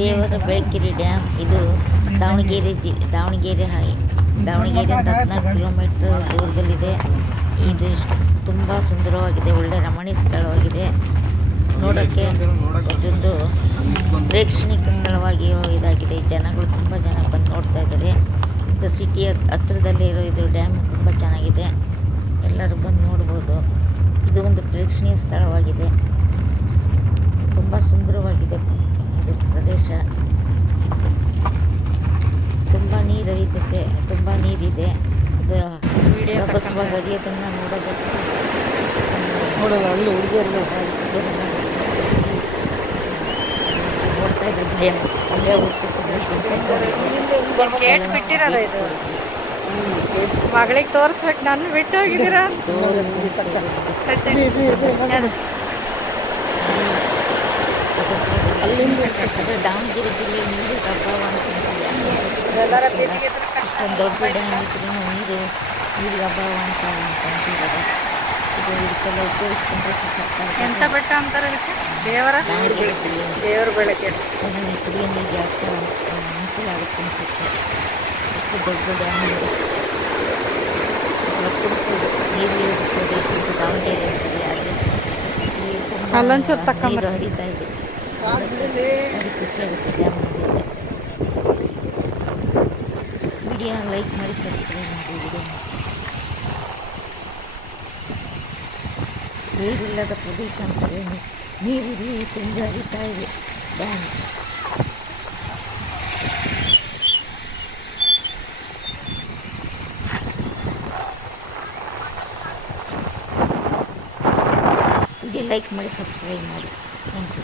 ದೇವರ ಬೆಳಕಿರಿ ಡ್ಯಾಮ್. ಇದು ದಾವಣಗೆರೆಯಿಂದ 14 ಕಿಲೋಮೀಟರ್ ದೂರದಲ್ಲಿದೆ. ಇದು ತುಂಬ ಸುಂದರವಾಗಿದೆ, ಒಳ್ಳೆ ರಮಣೀಯ ಸ್ಥಳವಾಗಿದೆ. ನೋಡೋಕ್ಕೆ ಇದೊಂದು ಪ್ರೇಕ್ಷಣಿಕ ಸ್ಥಳವಾಗಿ ಇದಾಗಿದೆ. ಜನಗಳು ತುಂಬ ಜನ ಬಂದು ನೋಡ್ತಾ ಇದ್ದಾರೆ. ಇದು ಸಿಟಿಯ ಹತ್ತಿರದಲ್ಲೇ ಇರೋ ಇದು ಡ್ಯಾಮ್ ತುಂಬ ಚೆನ್ನಾಗಿದೆ, ಎಲ್ಲರೂ ಬಂದು ನೋಡ್ಬೋದು. ಇದು ಒಂದು ಪ್ರೇಕ್ಷಣೀಯ ಸ್ಥಳವಾಗಿದೆ, ತುಂಬ ಸುಂದರವಾಗಿದೆ. ಇದು ಪ್ರದೇಶ ತುಂಬ ನೀರೈತೆ, ತುಂಬ ನೀರಿದೆ. ಇದು ರಭಸವಾಗಿ ಹರಿಯೋದನ್ನು ನೋಡೋದಕ್ಕೆ ಅಲ್ಲಿ ಹುಡುಗಿಯರು ನೋಡ್ತಾ ಇದ್ರು. ಭಯ ಅಲ್ಲೇ ಬಿಟ್ಟಿರೋದು ಇದು ಮಗಳಿಗೆ ತೋರಿಸ್ಬೇಕು. ನಾನು ಬಿಟ್ಟು ಹೋಗಿದ್ದೀರಾ ದಾವಣಗೆರೆ ಜಿಲ್ಲೆ ನೀರು ಪ್ರಭಾವ ಅಷ್ಟೊಂದು ದೊಡ್ಡ ಡ್ಯಾಮ್ ಇದ್ರೂ ನೀರಿಗೆ ಅಭಾವ ಅಂತ ಅಂತಿದ್ದಾರೆ. ಇದು ಇದಕ್ಕೆಲ್ಲ ಉಪಯೋಗಿಸ್ಕೊಂಡ್ರೆ ಸರ್ಕಾರ ಎಂತ ಬೆಟ್ಟ ಅಂತಾರೆ ಇದಕ್ಕೆ? ದೇವರ ಬೆಳಗ್ಗೆ ಕುಡಿಯೋ ನೀರಿಗೆ ಅಷ್ಟು ಅನುಕೂಲ ಆಗುತ್ತೆ ಅನಿಸುತ್ತೆ. ಅಷ್ಟು ದೊಡ್ಡ ಡ್ಯಾಮ್ ಇದೆ. ನೀರು ಪ್ರದೇಶ ದಾವಣಗೆರೆ ಅಂತಾರೆ. ಆದರೆ ಅಲ್ಲೊಂಚೂರು ತಕ್ಕಂಬ ನೀರು ಹರಿತಾ ಇದೆ, ಖುಷಿ ಆಗುತ್ತೆ ಡ್ಯಾಮ್ ನೋಡಿದ್ರೆ. ವಿಡಿಯೋ ಲೈಕ್ ಮಾಡಿ, ಸಬ್ಸ್ಕ್ರೈಬ್ ಮಾಡಿ. ವಿಡಿಯೋ ನೀರಿಲ್ಲದ ಪ್ರದೇಶ ಅಂತಾರೆ. ನೀರಿಲ್ಲಿ ತುಂಬ ಹರಿತಾ ಇದೆ ಡ್ಯಾಮ್. ವಿಡಿಯೋ ಲೈಕ್ ಮಾಡಿ, ಸಬ್ಸ್ಕ್ರೈಬ್ ಮಾಡಿ. Thank you.